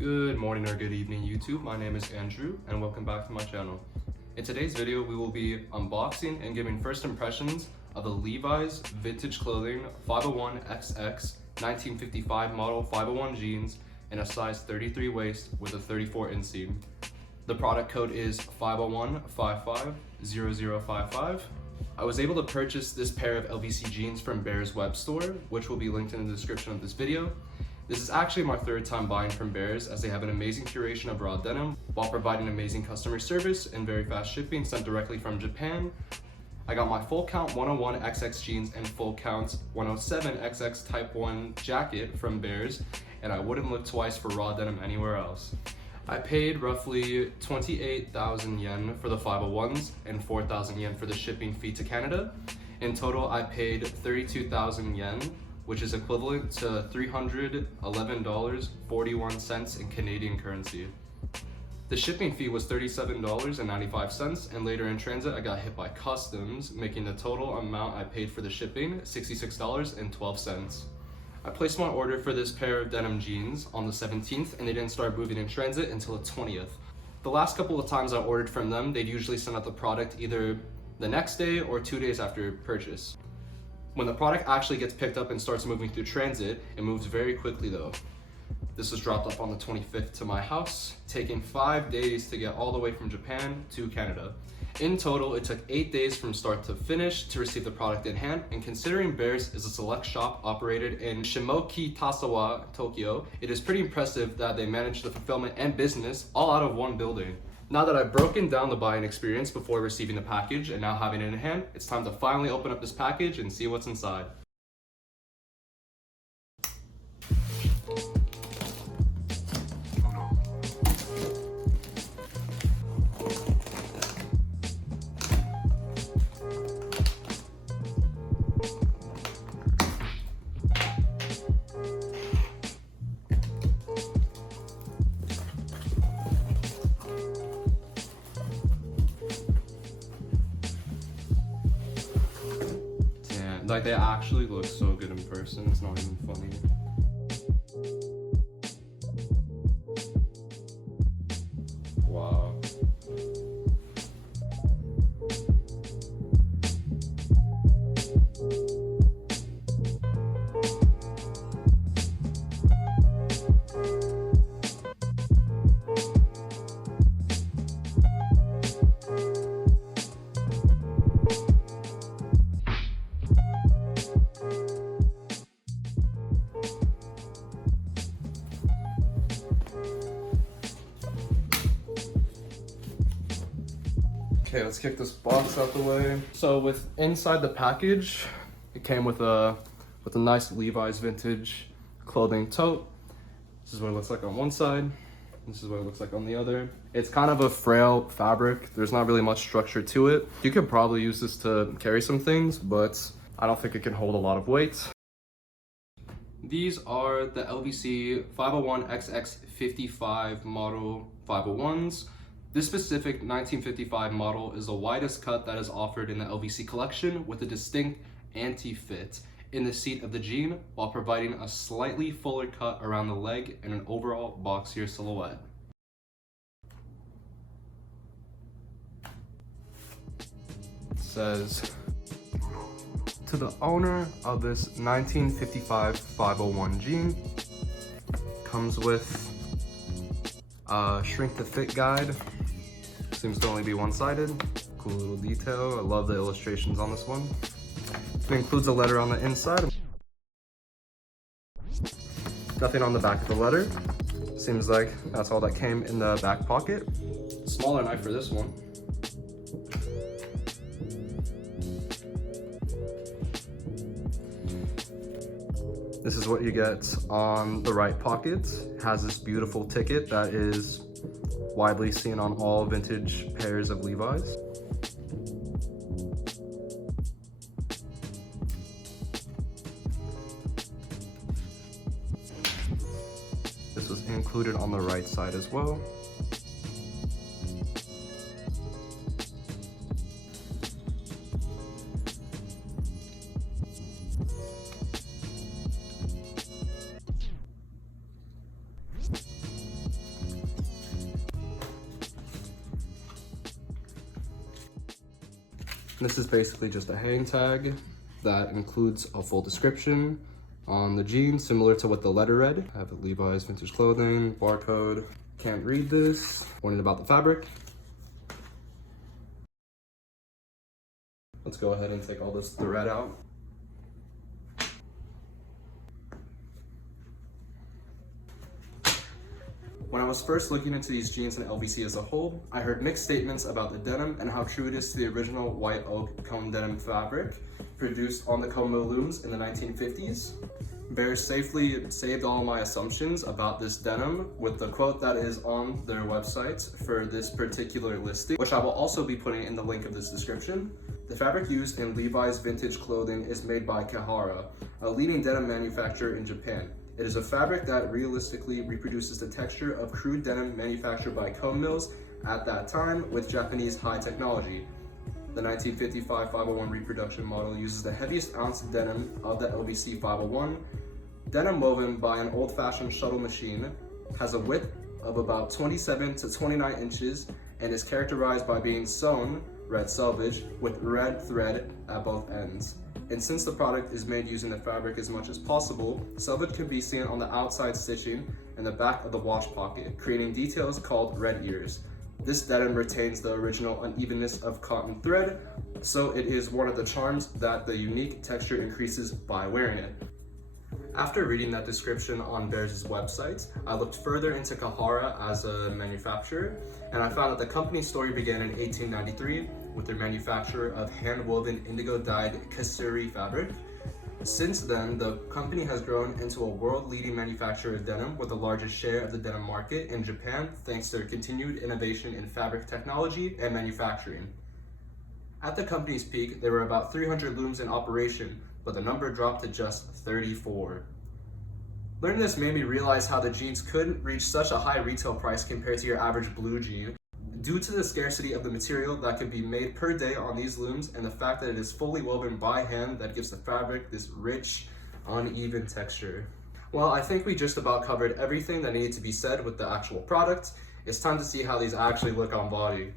Good morning or good evening YouTube, my name is Andrew and welcome back to my channel. In today's video we will be unboxing and giving first impressions of the Levi's vintage clothing 501XX 1955 model 501 jeans in a size 33 waist with a 34 inseam. The product code is 501550055. I was able to purchase this pair of LVC jeans from Bear's web store, which will be linked in the description of this video. This is actually my third time buying from Bear's, as they have an amazing curation of raw denim while providing amazing customer service and very fast shipping sent directly from Japan. I got my full count 101XX jeans and full count 107XX type 1 jacket from Bear's, and I wouldn't look twice for raw denim anywhere else. I paid roughly 28,000 yen for the 501s and 4,000 yen for the shipping fee to Canada. In total, I paid 32,000 yen, which is equivalent to $311.41 in Canadian currency. The shipping fee was $37.95, and later in transit I got hit by customs, making the total amount I paid for the shipping $66.12. I placed my order for this pair of denim jeans on the 17th, and they didn't start moving in transit until the 20th. The last couple of times I ordered from them, they'd usually send out the product either the next day or 2 days after purchase. When the product actually gets picked up and starts moving through transit, it moves very quickly though. This was dropped off on the 25th to my house, taking 5 days to get all the way from Japan to Canada. In total, it took 8 days from start to finish to receive the product in hand, and considering Bear's is a select shop operated in Shimokitazawa, Tokyo, it is pretty impressive that they managed the fulfillment and business all out of one building. Now that I've broken down the buying experience before receiving the package and now having it in hand, it's time to finally open up this package and see what's inside. Like, they actually look so good in person, it's not even funny. Wow. Okay, let's kick this box out the way. So with inside the package, it came with a nice Levi's vintage clothing tote. This is what it looks like on one side. This is what it looks like on the other. It's kind of a frail fabric. There's not really much structure to it. You could probably use this to carry some things, but I don't think it can hold a lot of weight. These are the LVC 501XX55 model 501s. This specific 1955 model is the widest cut that is offered in the LVC collection, with a distinct anti-fit in the seat of the jean while providing a slightly fuller cut around the leg and an overall boxier silhouette. It says, to the owner of this 1955 501 jean, comes with a shrink to fit guide. Seems to only be one-sided. Cool little detail. I love the illustrations on this one. It includes a letter on the inside. Nothing on the back of the letter. Seems like that's all that came in the back pocket. Smaller knife for this one. This is what you get on the right pocket. It has this beautiful ticket that is widely seen on all vintage pairs of Levi's. This was included on the right side as well. This is basically just a hang tag that includes a full description on the jeans, similar to what the letter read. I have Levi's vintage clothing, barcode. Can't read this. Warning about the fabric. Let's go ahead and take all this thread out. When I was first looking into these jeans and LVC as a whole, I heard mixed statements about the denim and how true it is to the original white oak cone denim fabric produced on the cone mill looms in the 1950s. Bears safely saved all my assumptions about this denim with the quote that is on their website for this particular listing, which I will also be putting in the link of this description. The fabric used in Levi's vintage clothing is made by Kahara, a leading denim manufacturer in Japan. It is a fabric that realistically reproduces the texture of crude denim manufactured by cone mills at that time with Japanese high technology. The 1955 501 reproduction model uses the heaviest ounce denim of the LVC 501. Denim woven by an old-fashioned shuttle machine has a width of about 27 to 29 inches and is characterized by being sewn, red selvage, with red thread at both ends. And since the product is made using the fabric as much as possible, selvage can be seen on the outside stitching and the back of the watch pocket, creating details called red ears. This denim retains the original unevenness of cotton thread, so it is one of the charms that the unique texture increases by wearing it. After reading that description on Bears' website, I looked further into Kahara as a manufacturer, and I found that the company's story began in 1893 with their manufacture of hand-woven indigo-dyed kasuri fabric. Since then, the company has grown into a world-leading manufacturer of denim with the largest share of the denim market in Japan thanks to their continued innovation in fabric technology and manufacturing. At the company's peak, there were about 300 looms in operation, but the number dropped to just 34. Learning this made me realize how the jeans could reach such a high retail price compared to your average blue jean, due to the scarcity of the material that could be made per day on these looms and the fact that it is fully woven by hand that gives the fabric this rich, uneven texture. Well, I think we just about covered everything that needed to be said with the actual product. It's time to see how these actually look on body.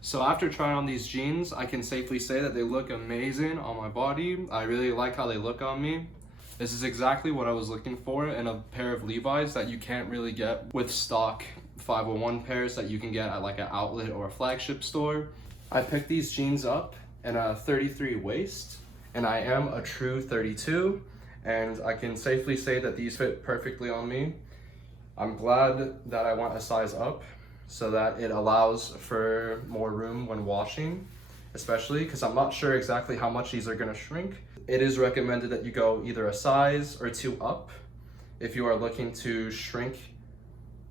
So after trying on these jeans, I can safely say that they look amazing on my body. I really like how they look on me. This is exactly what I was looking for in a pair of Levi's that you can't really get with stock 501 pairs that you can get at like an outlet or a flagship store. I picked these jeans up in a 33 waist, and I am a true 32, and I can safely say that these fit perfectly on me. I'm glad that I went a size up, so that it allows for more room when washing, especially because I'm not sure exactly how much these are gonna shrink. It is recommended that you go either a size or two up if you are looking to shrink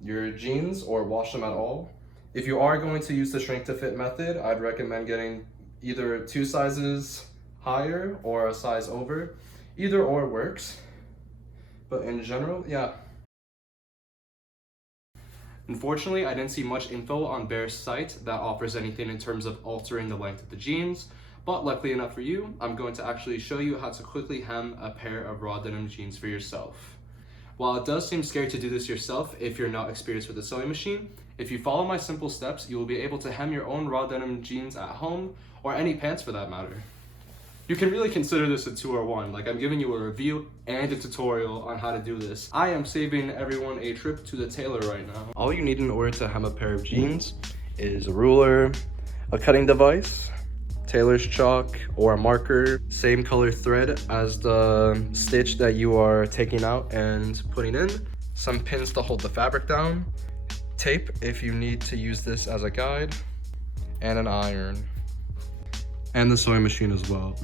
your jeans or wash them at all. If you are going to use the shrink to fit method, I'd recommend getting either 2 sizes higher or a size over. Either or works, but in general, yeah. Unfortunately, I didn't see much info on Bear's site that offers anything in terms of altering the length of the jeans, but luckily enough for you, I'm going to actually show you how to quickly hem a pair of raw denim jeans for yourself. While it does seem scary to do this yourself if you're not experienced with a sewing machine, if you follow my simple steps, you will be able to hem your own raw denim jeans at home, or any pants for that matter. You can really consider this a 2-or-1, like I'm giving you a review and a tutorial on how to do this. I am saving everyone a trip to the tailor right now. All you need in order to hem a pair of jeans is a ruler, a cutting device, tailor's chalk or a marker, same color thread as the stitch that you are taking out and putting in, some pins to hold the fabric down, tape if you need to use this as a guide, and an iron. And the sewing machine as well.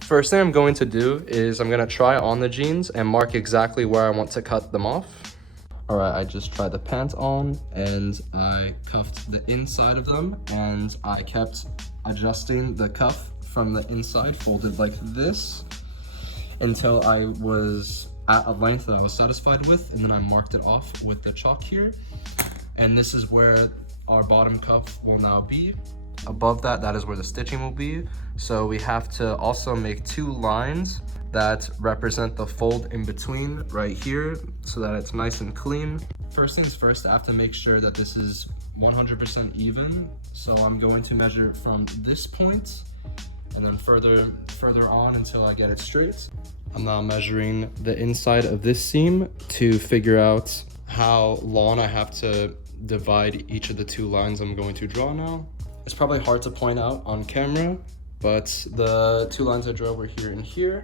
First thing I'm going to do is I'm gonna try on the jeans and mark exactly where I want to cut them off. All right, I just tried the pant on and I cuffed the inside of them, and I kept adjusting the cuff from the inside, folded like this, until I was at a length that I was satisfied with, and then I marked it off with the chalk here. And this is where our bottom cuff will now be. Above that, that is where the stitching will be. So we have to also make 2 lines that represent the fold in between right here so that it's nice and clean. First things first, I have to make sure that this is 100% even. So I'm going to measure from this point and then further on until I get it straight. I'm now measuring the inside of this seam to figure out how long I have to divide each of the 2 lines I'm going to draw now. It's probably hard to point out on camera, but the 2 lines I drew were here and here.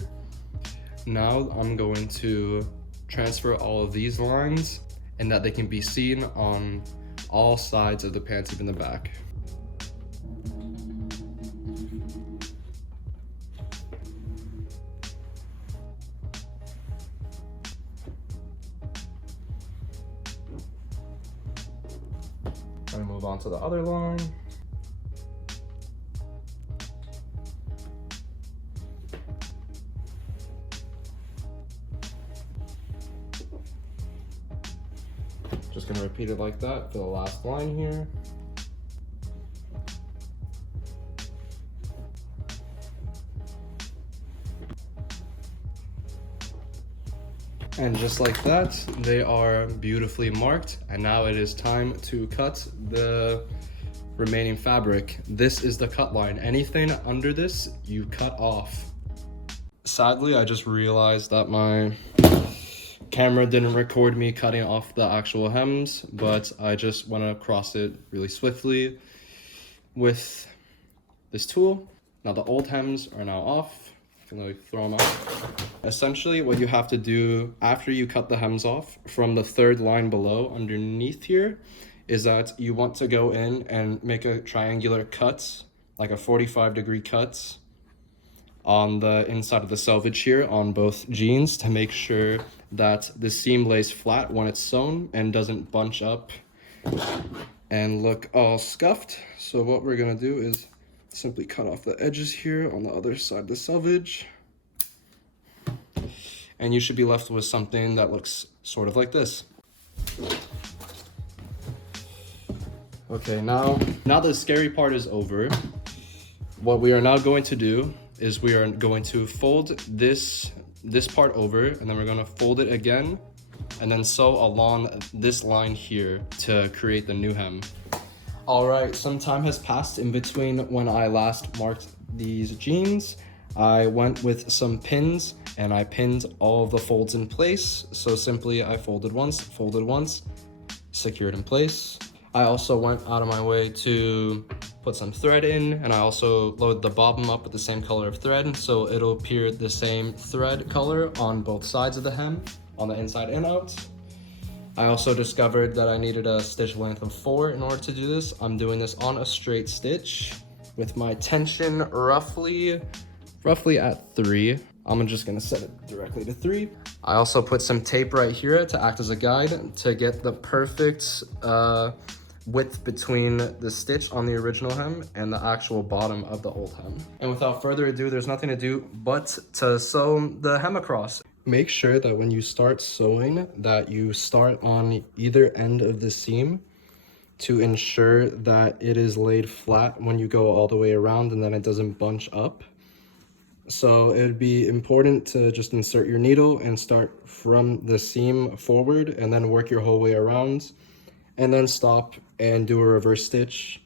Now I'm going to transfer all of these lines and that they can be seen on all sides of the pants, even the back. I'm gonna move on to the other line. Just gonna repeat it like that for the last line here. And just like that, they are beautifully marked. And now it is time to cut the remaining fabric. This is the cut line. Anything under this, you cut off. Sadly, I just realized that my camera didn't record me cutting off the actual hems, but I just went across it really swiftly with this tool. Now the old hems are now off. I can like throw them out. Essentially, what you have to do after you cut the hems off from the 3rd line below underneath here is that you want to go in and make a triangular cut, like a 45-degree cut on the inside of the selvage here on both jeans to make sure that the seam lays flat when it's sewn and doesn't bunch up and look all scuffed. So what we're gonna do is simply cut off the edges here on the other side of the selvage. And you should be left with something that looks sort of like this. Okay, now the scary part is over. What we are now going to do is we are going to fold this part over, and then we're gonna fold it again and then sew along this line here to create the new hem. All right, some time has passed in between when I last marked these jeans. I went with some pins and I pinned all of the folds in place. So simply I folded once, secured in place. I also went out of my way to put some thread in, and I also loaded the bottom up with the same color of thread, so it'll appear the same thread color on both sides of the hem, on the inside and out. I also discovered that I needed a stitch length of 4 in order to do this. I'm doing this on a straight stitch with my tension roughly at 3. I'm just gonna set it directly to 3. I also put some tape right here to act as a guide to get the perfect width between the stitch on the original hem and the actual bottom of the old hem. And without further ado, there's nothing to do but to sew the hem across. Make sure that when you start sewing that you start on either end of the seam to ensure that it is laid flat when you go all the way around and then it doesn't bunch up. So it would be important to just insert your needle and start from the seam forward and then work your whole way around and then stop and do a reverse stitch.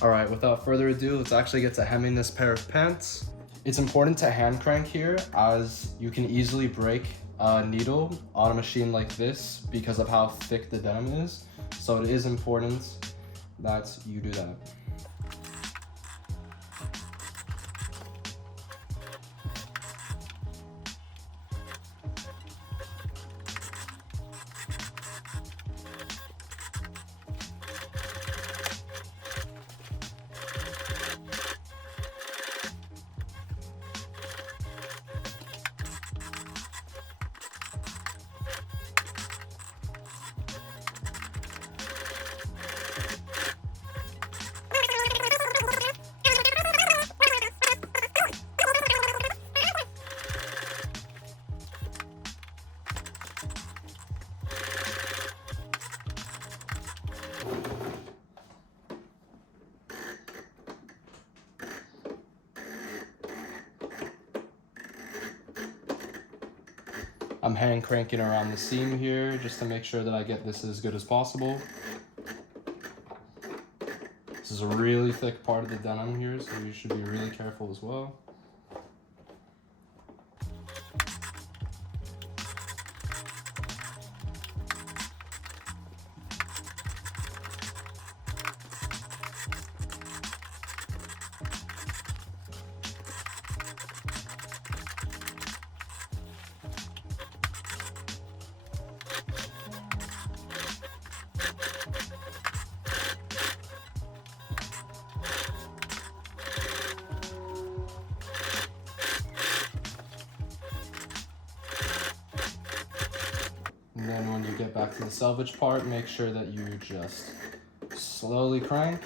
All right, without further ado, let's actually get to hemming this pair of pants. It's important to hand crank here as you can easily break a needle on a machine like this because of how thick the denim is. So it is important that you do that. I'm hand cranking around the seam here just to make sure that I get this as good as possible. This is a really thick part of the denim here, so you should be really careful as well. And then when you get back to the selvage part, make sure that you just slowly crank.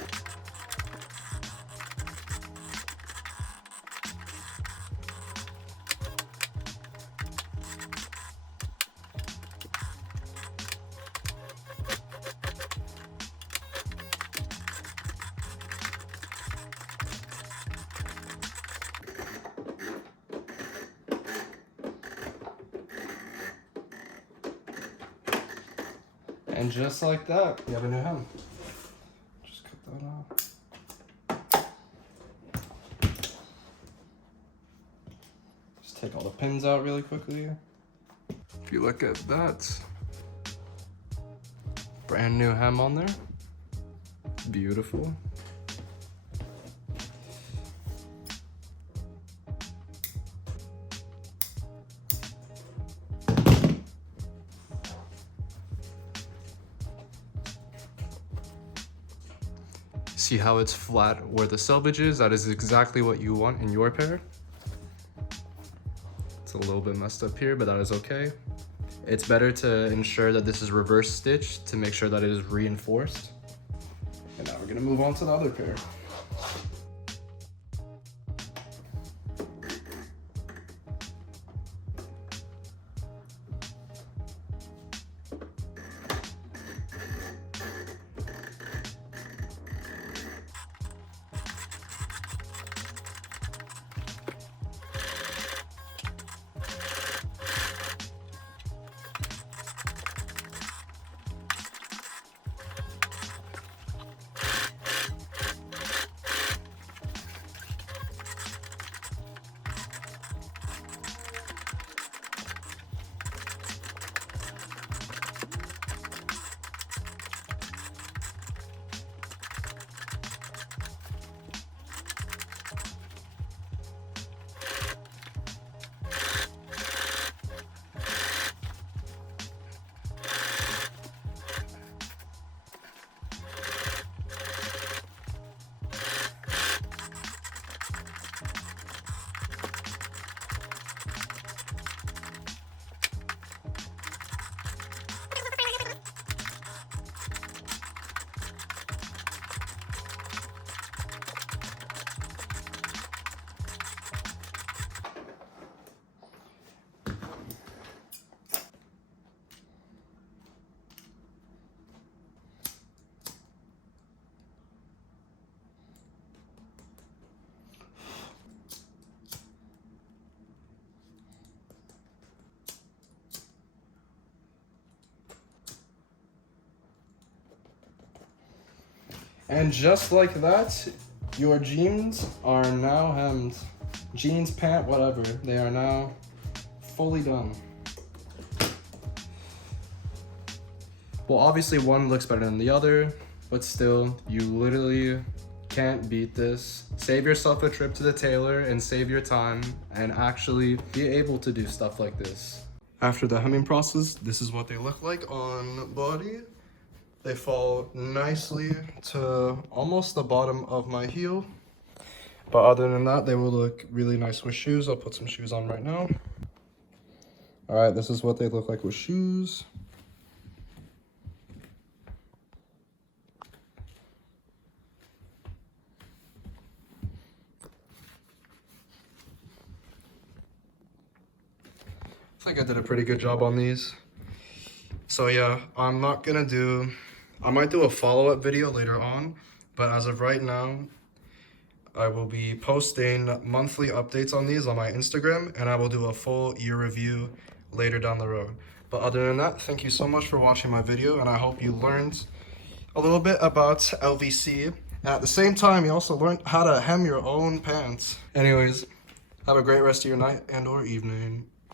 And just like that, you have a new hem. Just cut that out. Just take all the pins out really quickly. If you look at that, brand new hem on there. Beautiful. See how it's flat where the selvage is? That is exactly what you want in your pair. It's a little bit messed up here, but that is okay. It's better to ensure that this is reverse stitched to make sure that it is reinforced. And now we're gonna move on to the other pair. And just like that, your jeans are now hemmed. Jeans, pant, whatever. They are now fully done. Well, obviously one looks better than the other, but still, you literally can't beat this. Save yourself a trip to the tailor and save your time and actually be able to do stuff like this. After the hemming process, this is what they look like on body. They fall nicely to almost the bottom of my heel. But other than that, they will look really nice with shoes. I'll put some shoes on right now. All right, this is what they look like with shoes. I think I did a pretty good job on these. So yeah, I might do a follow-up video later on, but as of right now, I will be posting monthly updates on these on my Instagram, and I will do a full year review later down the road. But other than that, thank you so much for watching my video, and I hope you learned a little bit about LVC. And at the same time, you also learned how to hem your own pants. Anyways, have a great rest of your night and or evening.